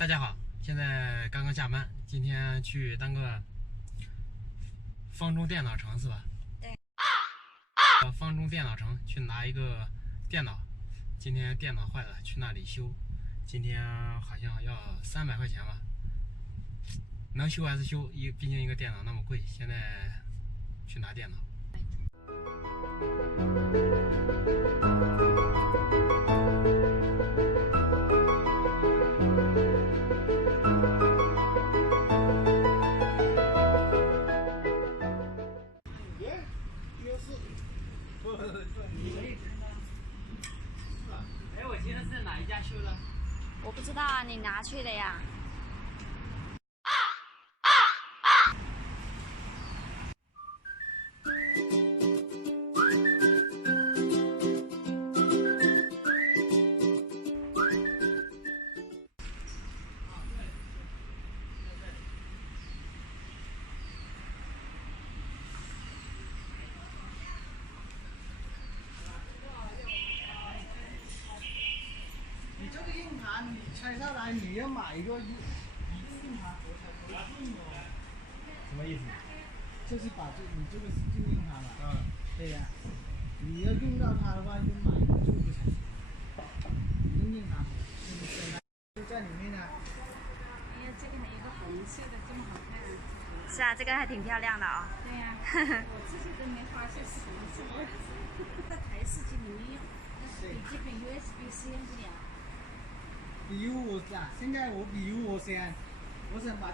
大家好，现在刚刚下班，今天去当个方中电脑城是吧？对。方中电脑城去拿一个电脑，今天电脑坏了，去那里修，今天好像要300块钱吧。能修还是修，毕竟一个电脑那么贵，现在去拿电脑。哎，我今天是哪一家修的？我不知道啊，你拿去的呀？你这个硬盘你拆下来，你要买一个硬盘我才可以用哦。什么意思？就是把你这个是旧硬盘嘛？对呀、你要用到它的话，就买一个旧的才行。你用硬盘，就在里面呢。哎呀，这个还有个红色的，这么好看啊！是啊，这个还挺漂亮的哦。对呀、我自己都没发现是红色的，在台式机里面用，笔记本 USB-C 用不了。比如我啊，现在比如我想把。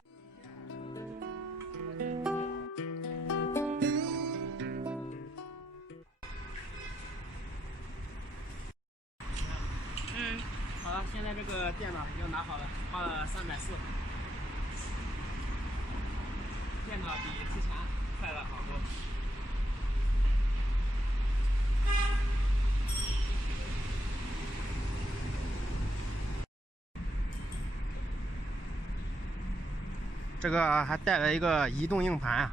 好了，现在这个电脑已经拿好了，花了340。电脑比之前快了好多。这个还带了一个移动硬盘啊。